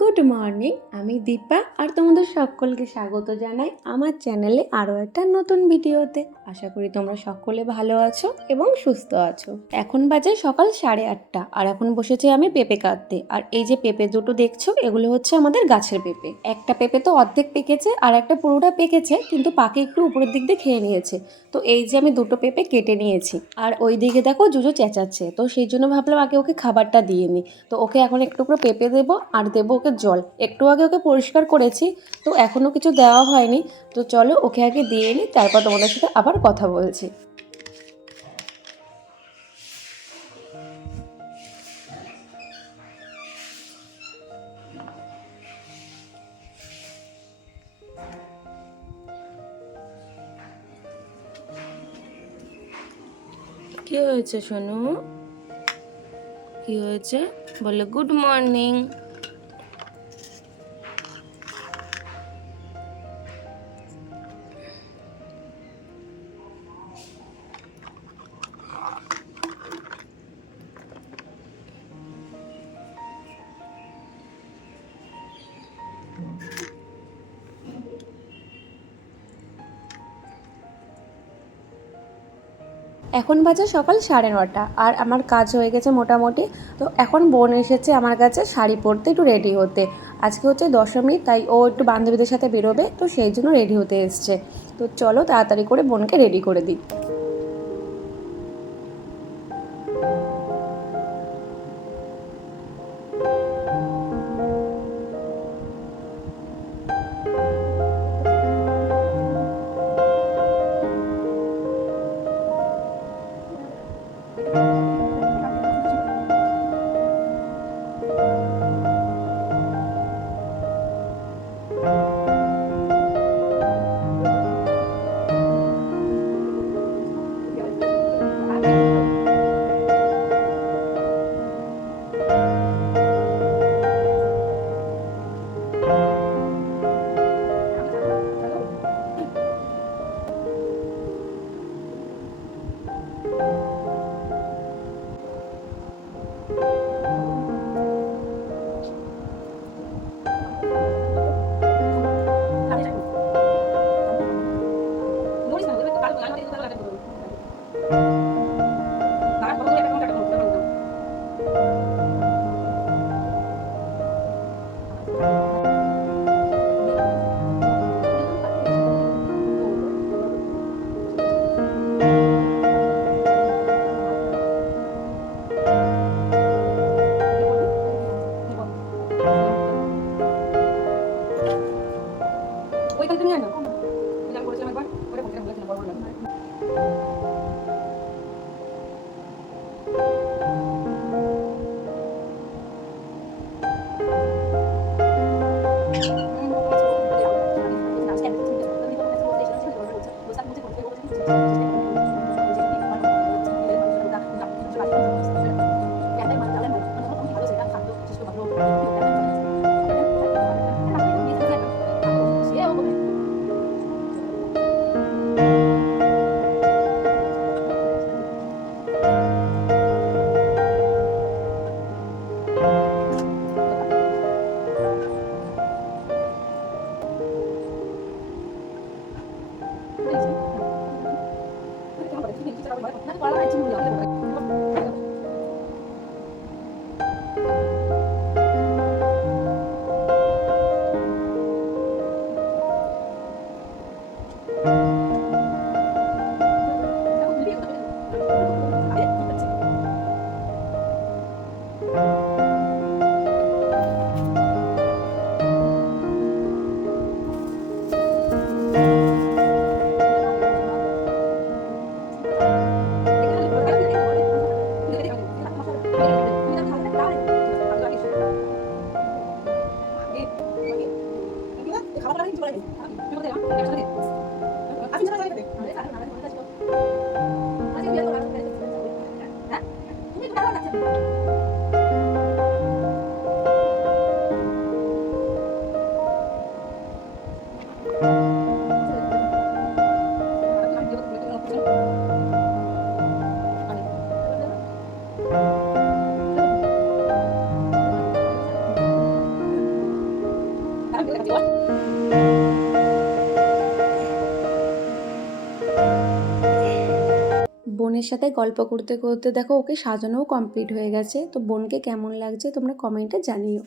Good morning. আমি দীপা আর তোমাদের সকলকে স্বাগত জানাই আমার চ্যানেলে আরও একটা নতুন ভিডিওতে। আশা করি তোমরা সকলে ভালো আছো এবং সুস্থ আছো। এখন বাজে সকাল সাড়ে আটটা আর এখন বসেছি আমি পেঁপে কাটতে। আর এই যে পেঁপে দুটো দেখছ, এগুলো হচ্ছে আমাদের গাছের পেঁপে। একটা পেঁপে তো অর্ধেক পেকেছে আর একটা পুরোটা পেকেছে, কিন্তু পাকে একটু উপরের দিক দিয়ে খেয়ে নিয়েছে। তো এই যে আমি দুটো পেঁপে কেটে নিয়েছি। আর ওই দিকে দেখো জুজো চেঁচাচ্ছে, তো সেই জন্য ভাবলাম আগে ওকে খাবারটা দিয়ে নিই। তো ওকে এখন একটু করে পেঁপে দেবো আর দেবো ওকে জল। একটু আগে ওকে পরিষ্কার করেছি, তো এখনও কিছু দেওয়া হয়নি। তো চলো ওকে আগে দিয়ে নিই তারপর তোমাদের সাথে আবার কথা বলছি। কি হয়েছে সোনু? কি হয়েছে? বলে গুড মর্নিং এখন বাজে সকাল সাড়ে নটা, আর আমার কাজ হয়ে গেছে মোটামুটি। তো এখন বোন এসেছে আমার কাছে শাড়ি পরতে একটু রেডি হতে। আজকে হচ্ছে দশমী, তাই ও একটু বান্ধবীদের সাথে বেরোবে, তো সেই জন্য রেডি হতে এসছে। তো চলো তাড়াতাড়ি করে বোনকে রেডি করে দিই। বোনের সাথে গল্প করতে করতে দেখো ওকে সাজানোও কমপ্লিট হয়ে গেছে। তো বোনকে কেমন লাগছে তোমরা কমেন্টে জানিও।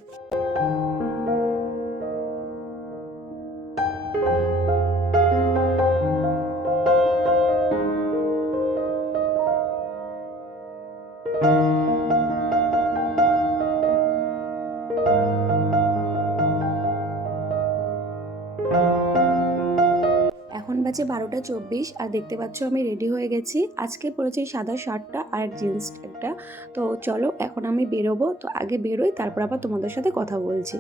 বাজে বারোটা চব্বিশ আর দেখতে পাচ্ছ আমি রেডি হয়ে গেছি। আজকে পরেছি সাদা শার্টটা আর জিন্স একটা। তো চলো এখন আমি বেরোবো, তো আগে বেরোই, তারপর আবার তোমাদের সাথে কথা বলছি।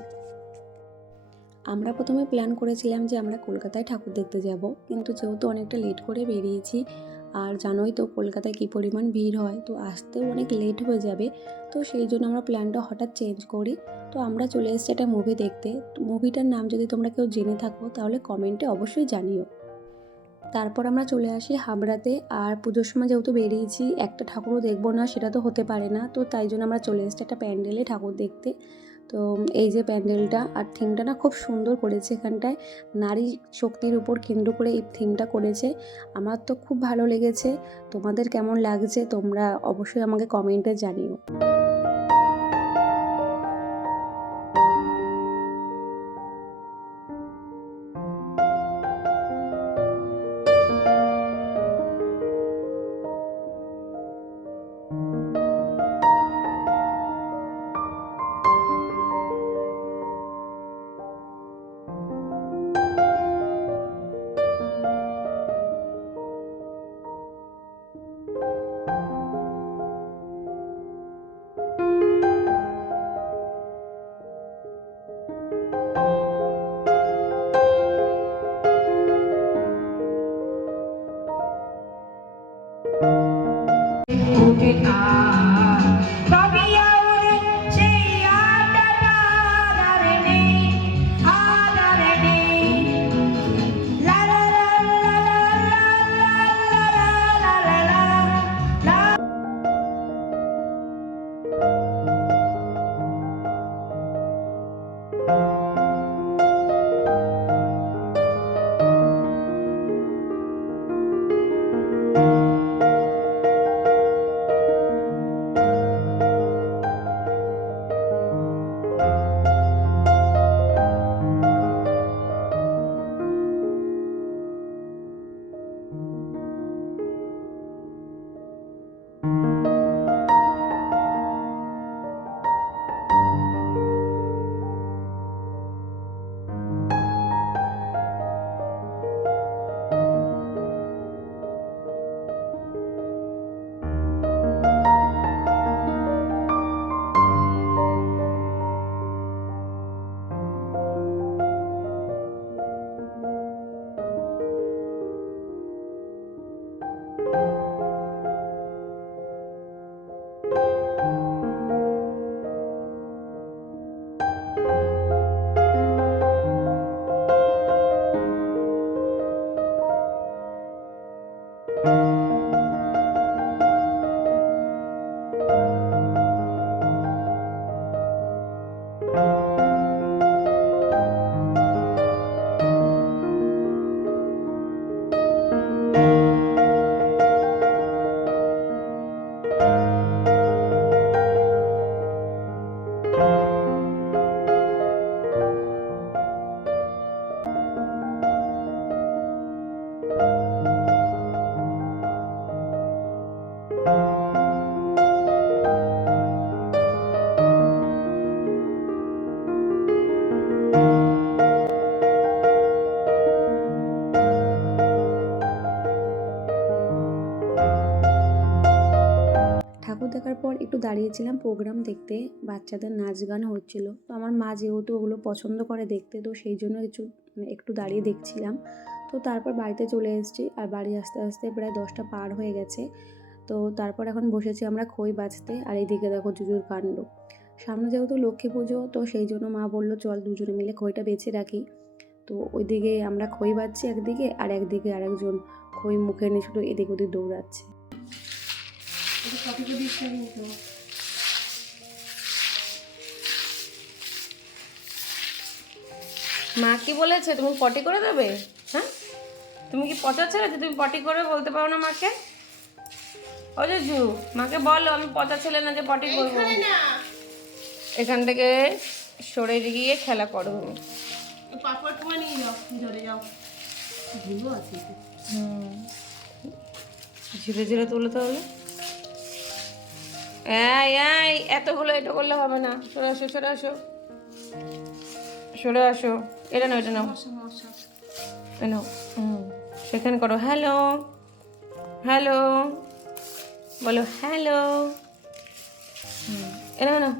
আমরা প্রথমে প্ল্যান করেছিলাম যে আমরা কলকাতায় ঠাকুর দেখতে যাব, কিন্তু যেহেতু অনেকটা লেট করে বেরিয়েছি, আর জানোই তো কলকাতায় কী পরিমাণ ভিড় হয়, তো আসতেও অনেক লেট হয়ে যাবে, তো সেই জন্য আমরা প্ল্যানটা হঠাৎ চেঞ্জ করি। তো আমরা চলে এসেছি একটা মুভি দেখতে। মুভিটার নাম যদি তোমরা কেউ জেনে থাকো, তাহলে কমেন্টে অবশ্যই জানিও। তারপর আমরা চলে আসি হাবড়াতে। আর পুজোর সময় যেহেতু বেরিয়েছি, একটা ঠাকুরও দেখব না, সেটা তো হতে পারে না। তো তাই জন্য আমরা চলে এসেছি একটা প্যান্ডেলে ঠাকুর দেখতে। তো এই যে প্যান্ডেলটা, আর থিমটা না খুব সুন্দর করেছে এখানটায়। নারী শক্তির উপর কেন্দ্র করে এই থিমটা করেছে। আমার তো খুব ভালো লেগেছে। তোমাদের কেমন লাগছে, তোমরা অবশ্যই আমাকে কমেন্টে জানিও। ผู้พิการ পর একটু দাঁড়িয়েছিলাম প্রোগ্রাম দেখতে, বাচ্চাদের নাচ গান হচ্ছিল। তো আমার মা যেহেতু ওগুলো পছন্দ করে দেখতে, তো সেই জন্য কিছু মানে একটু দাঁড়িয়ে দেখছিলাম। তো তারপর বাড়িতে চলে এসেছি, আর বাড়ি আস্তে আস্তে প্রায় দশটা পার হয়ে গেছে। তো তারপর এখন বসেছি আমরা খই বাজতে আর এইদিকে দেখো জুজুর কাণ্ড। সামনে যেহেতু লক্ষ্মী পুজো, তো সেই জন্য মা বলল, চল দুজনে মিলে খইটা বেছে রাখি। তো ওইদিকে আমরা খই বাজছি একদিকে, আর একদিকে আরেকজন খই মুখে নিয়ে শুধু এদিক ওদিক দৌড়াচ্ছে। মা কি বলেছে? তুমি পটি করে দেবে? হ্যাঁ? তুমি কি পচাচ্ছিলে যে তুমি পটি করে বলতে পারো না মাকে? ও জুজু মাকে বলো আমি পচা ছেলে না যে পটি করব। এখান থেকে সরে গিয়ে খেলা করো তুমি। পাপড় তোমার নিয়ে যাও জোরে যাও। ধুলো আছে হুম। ধীরে ধীরে তুলো তাহলে এই এই এতগুলো এটা করলে হবে না। সরে আসো সরে আসো। সরে আসো। এটা নাও এটা নাও। নাও। হুম সেখানে করো হ্যালো হ্যালো বলো হ্যালো। হুম এটা নাও।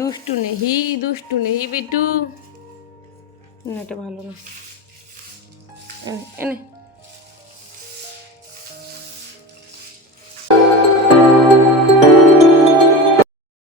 দুষ্টু নেই হি দুষ্টু নেই হি বিটু। না এটা ভালো না। এনে এনে।